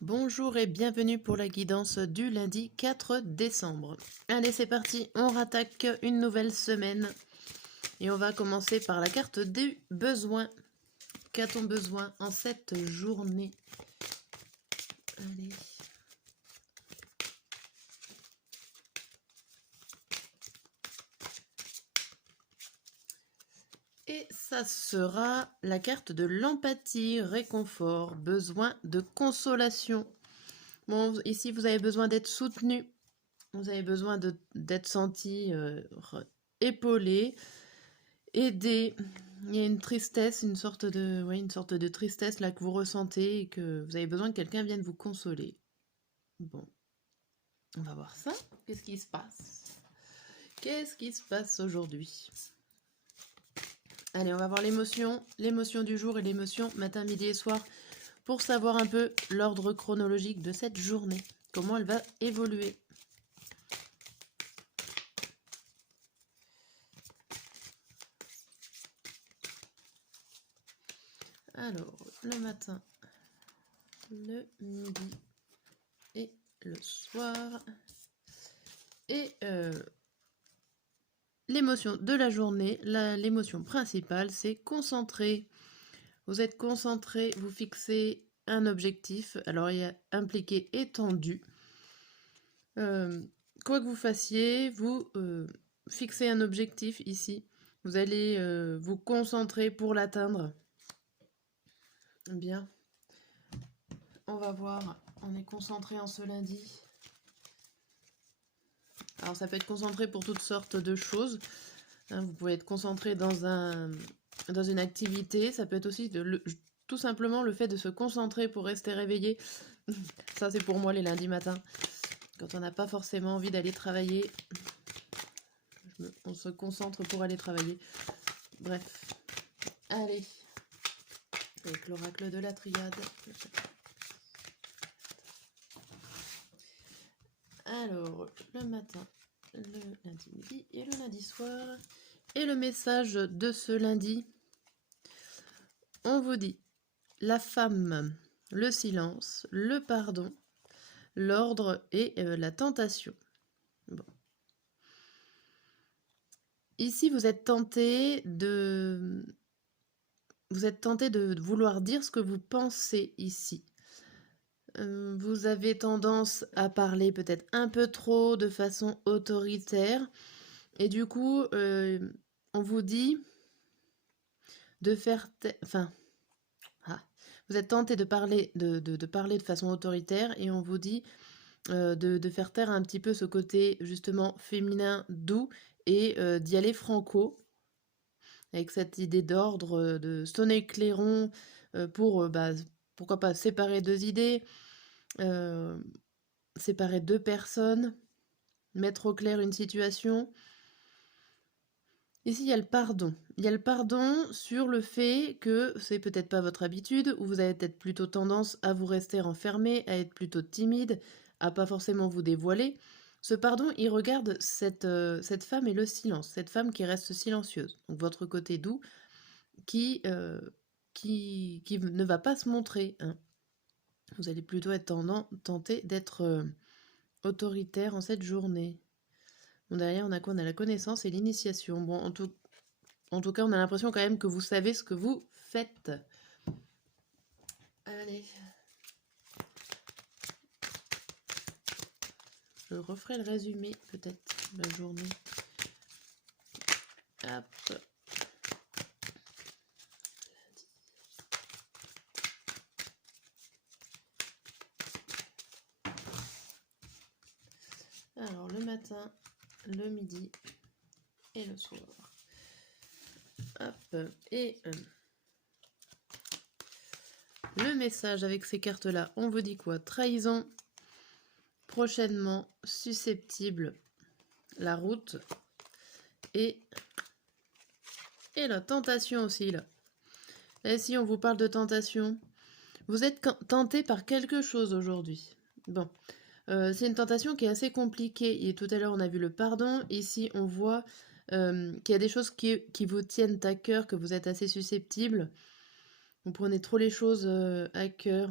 Bonjour et bienvenue pour la guidance du lundi 4 décembre. Allez, c'est parti, on rattaque une nouvelle semaine et on va commencer par la carte des besoins. Qu'a-t-on besoin en cette journée? Allez. Et ça sera la carte de l'empathie, réconfort, besoin de consolation. Bon, ici vous avez besoin d'être soutenu, vous avez besoin d'être senti épaulé, aidé. Il y a une tristesse, une sorte de tristesse là que vous ressentez et que vous avez besoin que quelqu'un vienne vous consoler. Bon, on va voir ça. Qu'est-ce qui se passe? Qu'est-ce qui se passe aujourd'hui? Allez, on va voir l'émotion du jour et l'émotion matin, midi et soir pour savoir un peu l'ordre chronologique de cette journée, comment elle va évoluer. Alors, le matin, le midi et le soir. Et l'émotion de la journée, l'émotion principale, c'est concentré. Vous êtes concentré, vous fixez un objectif. Alors, il y a impliqué étendu. Quoi que vous fassiez, vous fixez un objectif ici. Vous allez vous concentrer pour l'atteindre. Bien. On va voir. On est concentré en ce lundi. Alors, ça peut être concentré pour toutes sortes de choses. Vous pouvez être concentré dans une activité. Ça peut être aussi tout simplement le fait de se concentrer pour rester réveillé. Ça, c'est pour moi les lundis matins. Quand on n'a pas forcément envie d'aller travailler, on se concentre pour aller travailler. Bref. Allez. Avec l'oracle de la triade. Alors, le matin, le lundi midi et le lundi soir. Et le message de ce lundi, on vous dit la femme, le silence, le pardon, l'ordre et la tentation. Bon. Ici, vous êtes tenté de vouloir dire ce que vous pensez ici. Vous avez tendance à parler peut-être un peu trop de façon autoritaire. Et du coup, on vous dit de faire... vous êtes tenté de parler de façon autoritaire et on vous dit de faire taire un petit peu ce côté justement féminin doux et d'y aller franco avec cette idée d'ordre, de sonner le clairon pour, pourquoi pas, séparer deux idées, séparer deux personnes, mettre au clair une situation. Ici, il y a le pardon. Il y a le pardon sur le fait que c'est peut-être pas votre habitude, ou vous avez peut-être plutôt tendance à vous rester enfermé, à être plutôt timide, à pas forcément vous dévoiler. Ce pardon, il regarde cette femme et le silence, cette femme qui reste silencieuse. Donc votre côté doux qui ne va pas se montrer. Hein. Vous allez plutôt être tenté d'être autoritaire en cette journée. Bon, derrière, on a quoi? On a la connaissance et l'initiation. Bon, en tout cas, on a l'impression quand même que vous savez ce que vous faites. Allez. Je referai le résumé, peut-être, de la journée. Hop. Alors, le matin, le midi et le soir. Hop. Et le message avec ces cartes-là, on vous dit quoi? Trahison, prochainement, susceptible, la route et la tentation aussi, là. Et si on vous parle de tentation, vous êtes tenté par quelque chose aujourd'hui. Bon, c'est une tentation qui est assez compliquée. Et tout à l'heure, on a vu le pardon. Ici, on voit qu'il y a des choses qui vous tiennent à cœur, que vous êtes assez susceptible. Vous prenez trop les choses à cœur,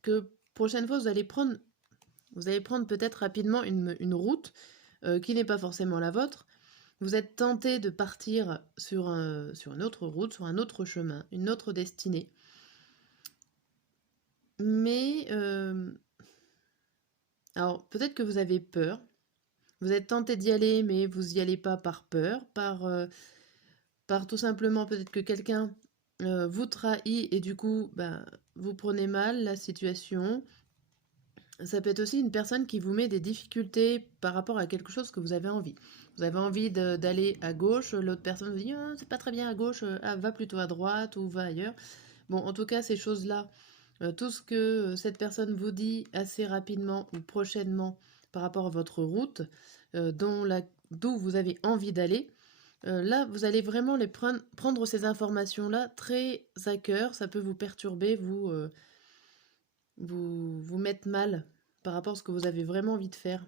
que prochaine fois, vous allez prendre peut-être rapidement une route qui n'est pas forcément la vôtre. Vous êtes tenté de partir sur une autre route, sur un autre chemin, une autre destinée. Mais, alors peut-être que vous avez peur. Vous êtes tenté d'y aller, mais vous n'y allez pas par peur, par tout simplement peut-être que quelqu'un vous trahit et du coup, ben, vous prenez mal la situation. Ça peut être aussi une personne qui vous met des difficultés par rapport à quelque chose que vous avez envie. Vous avez envie d'aller à gauche, l'autre personne vous dit ah, c'est pas très bien à gauche, ah, va plutôt à droite ou va ailleurs. Bon, en tout cas, ces choses-là, tout ce que cette personne vous dit assez rapidement ou prochainement par rapport à votre route, d'où vous avez envie d'aller, là, vous allez vraiment prendre ces informations-là très à cœur. Ça peut vous perturber, vous mettre mal par rapport à ce que vous avez vraiment envie de faire.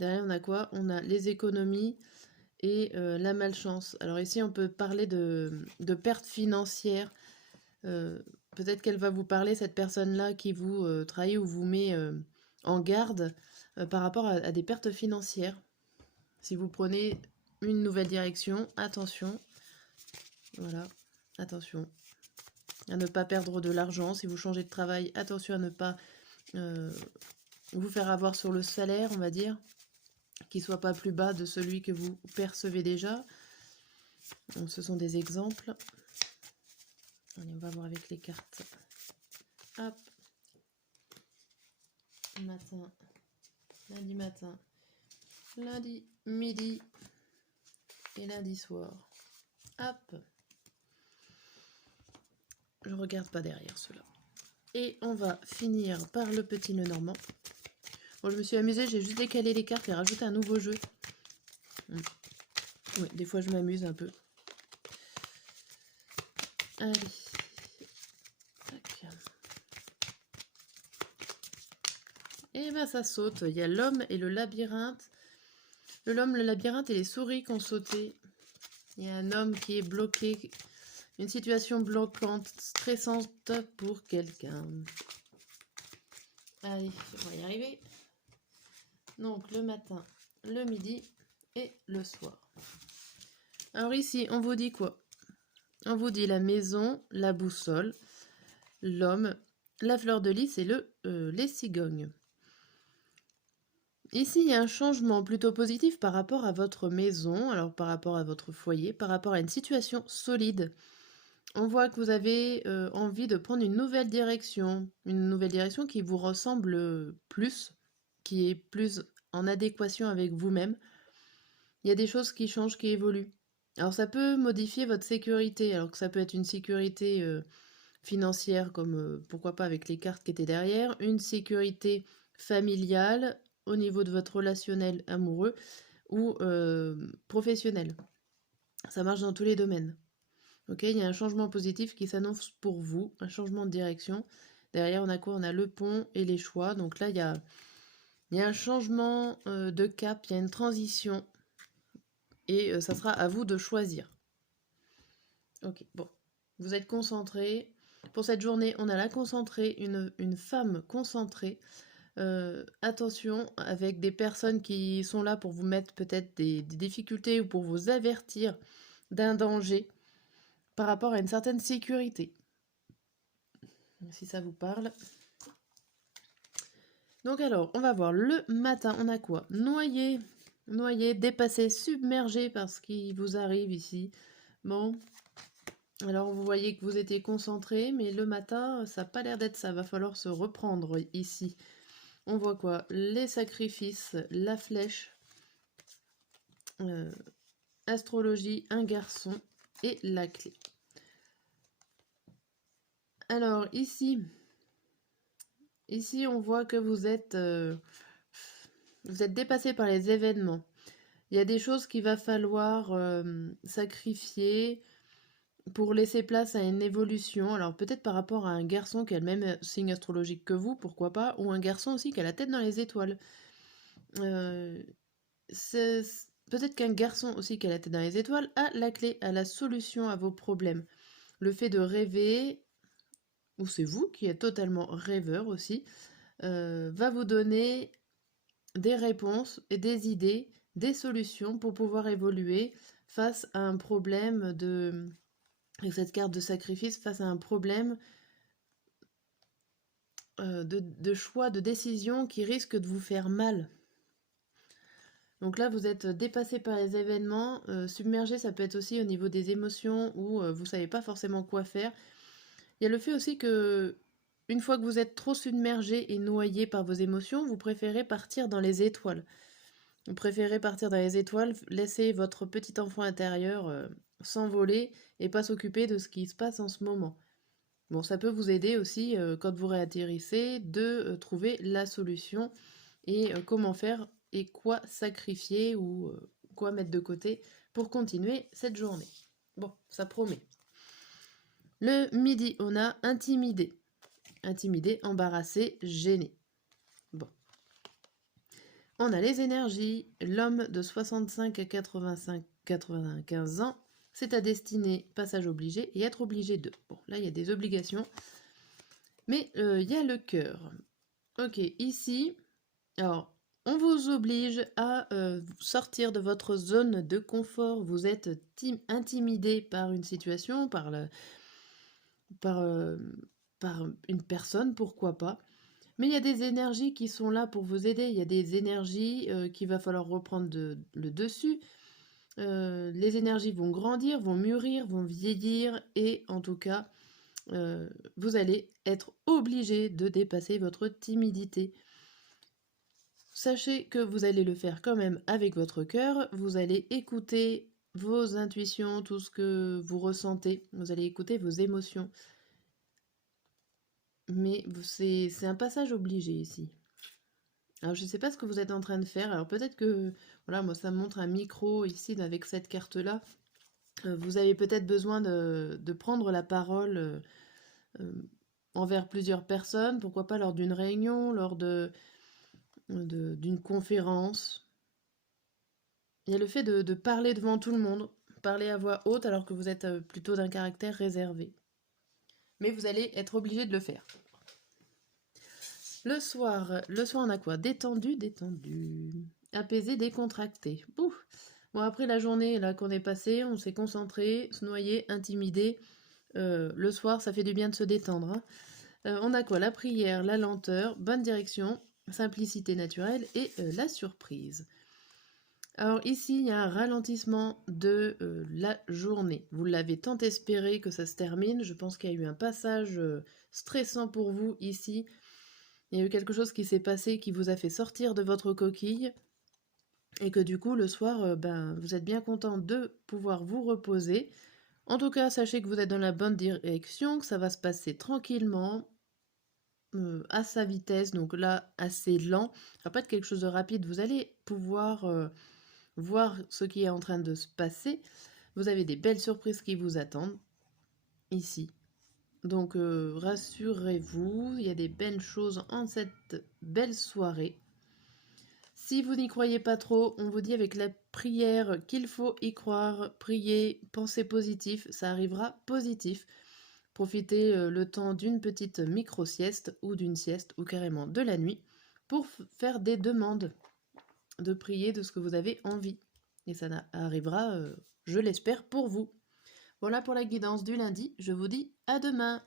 Derrière, on a quoi? On a les économies et la malchance. Alors ici, on peut parler de pertes financières. Peut-être qu'elle va vous parler, cette personne-là qui vous trahit ou vous met en garde par rapport à des pertes financières. Si vous prenez une nouvelle direction, attention. Voilà, attention à ne pas perdre de l'argent. Si vous changez de travail, attention à ne pas vous faire avoir sur le salaire, on va dire, qui soit pas plus bas de celui que vous percevez déjà. Donc, ce sont des exemples. Allez, on va voir avec les cartes. Hop. Matin. Lundi matin. Lundi midi. Et lundi soir. Hop. Je regarde pas derrière cela. Et on va finir par le petit nœud normand. Bon, je me suis amusée, j'ai juste décalé les cartes et rajouté un nouveau jeu. Oui, des fois je m'amuse un peu. Allez. Tac. Et ben ça saute. Il y a l'homme et le labyrinthe. L'homme, le labyrinthe et les souris qui ont sauté. Il y a un homme qui est bloqué. Une situation bloquante, stressante pour quelqu'un. Allez, on va y arriver. Donc le matin, le midi et le soir. Alors ici, on vous dit quoi? On vous dit la maison, la boussole, l'homme, la fleur de lys et les cigognes. Ici, il y a un changement plutôt positif par rapport à votre maison, alors par rapport à votre foyer, par rapport à une situation solide. On voit que vous avez envie de prendre une nouvelle direction qui vous ressemble plus, qui est plus en adéquation avec vous-même. Il y a des choses qui changent, qui évoluent. Alors ça peut modifier votre sécurité, alors que ça peut être une sécurité financière, comme pourquoi pas avec les cartes qui étaient derrière, une sécurité familiale au niveau de votre relationnel amoureux ou professionnel. Ça marche dans tous les domaines. Ok, il y a un changement positif qui s'annonce pour vous, un changement de direction. Derrière, on a quoi? On a le pont et les choix. Donc là, il y a un changement de cap, il y a une transition. Et ça sera à vous de choisir. Ok, bon. Vous êtes concentré. Pour cette journée, on a la concentrée, une femme concentrée. Attention avec des personnes qui sont là pour vous mettre peut-être des difficultés ou pour vous avertir d'un danger par rapport à une certaine sécurité. Si ça vous parle. Donc alors, on va voir le matin, on a quoi? Noyé, dépassé, submergé par ce qui vous arrive ici. Bon, alors vous voyez que vous étiez concentré, mais le matin, ça n'a pas l'air d'être ça. Va falloir se reprendre ici. On voit quoi? Les sacrifices, la flèche, astrologie, un garçon et la clé. Alors ici, on voit que vous êtes dépassé par les événements. Il y a des choses qu'il va falloir sacrifier pour laisser place à une évolution. Alors peut-être par rapport à un garçon qui a le même signe astrologique que vous, pourquoi pas, ou un garçon aussi qui a la tête dans les étoiles. Peut-être qu'un garçon aussi qui a la tête dans les étoiles a la clé, a la solution à vos problèmes. Le fait de rêver ou c'est vous qui êtes totalement rêveur aussi, va vous donner des réponses et des idées, des solutions pour pouvoir évoluer face à un problème avec cette carte de sacrifice, face à un problème de choix, de décision qui risque de vous faire mal. Donc là, vous êtes dépassé par les événements, submergé, ça peut être aussi au niveau des émotions où vous savez pas forcément quoi faire. Il y a le fait aussi que une fois que vous êtes trop submergé et noyé par vos émotions, vous préférez partir dans les étoiles. Vous préférez partir dans les étoiles, laisser votre petit enfant intérieur s'envoler et pas s'occuper de ce qui se passe en ce moment. Bon, ça peut vous aider aussi quand vous réatterrissez de trouver la solution et comment faire et quoi sacrifier ou quoi mettre de côté pour continuer cette journée. Bon, ça promet. Le midi, on a intimidé. Intimidé, embarrassé, gêné. Bon. On a les énergies. L'homme de 65 à 95 ans, c'est à destinée, passage obligé et être obligé de. Bon, là, il y a des obligations. Mais il y a le cœur. Ok, ici, alors, on vous oblige à sortir de votre zone de confort. Vous êtes intimidé par une situation, par une personne, pourquoi pas. Mais il y a des énergies qui sont là pour vous aider. Il y a des énergies qu'il va falloir reprendre le dessus. Les énergies vont grandir, vont mûrir, vont vieillir. Et en tout cas, vous allez être obligé de dépasser votre timidité. Sachez que vous allez le faire quand même avec votre cœur. Vous allez écouter vos intuitions, tout ce que vous ressentez. Vous allez écouter vos émotions. Mais c'est un passage obligé ici. Alors je ne sais pas ce que vous êtes en train de faire. Alors peut-être que, voilà, moi ça me montre un micro ici avec cette carte-là. Vous avez peut-être besoin de prendre la parole envers plusieurs personnes. Pourquoi pas lors d'une réunion, lors d'une conférence. Il y a le fait de parler devant tout le monde. Parler à voix haute alors que vous êtes plutôt d'un caractère réservé. Mais vous allez être obligé de le faire. Le soir, on a quoi? Détendu, détendu. Apaisé, décontracté. Ouh. Bon, après la journée là qu'on est passée, on s'est concentré, se noyer, intimidé. Le soir, ça fait du bien de se détendre. Hein. On a quoi? La prière, la lenteur, bonne direction, simplicité naturelle et la surprise. Alors ici, il y a un ralentissement de la journée. Vous l'avez tant espéré que ça se termine. Je pense qu'il y a eu un passage stressant pour vous ici. Il y a eu quelque chose qui s'est passé qui vous a fait sortir de votre coquille et que du coup, le soir, vous êtes bien content de pouvoir vous reposer. En tout cas, sachez que vous êtes dans la bonne direction, que ça va se passer tranquillement, à sa vitesse, donc là, assez lent. Ça va pas être quelque chose de rapide. Vous allez pouvoir voir ce qui est en train de se passer. Vous avez des belles surprises qui vous attendent ici. Donc rassurez-vous, il y a des belles choses en cette belle soirée. Si vous n'y croyez pas trop, on vous dit avec la prière qu'il faut y croire, prier, penser positif, ça arrivera positif. Profitez le temps d'une petite micro-sieste ou d'une sieste ou carrément de la nuit pour faire des demandes, de prier de ce que vous avez envie. Et ça arrivera, je l'espère, pour vous. Voilà pour la guidance du lundi. Je vous dis à demain.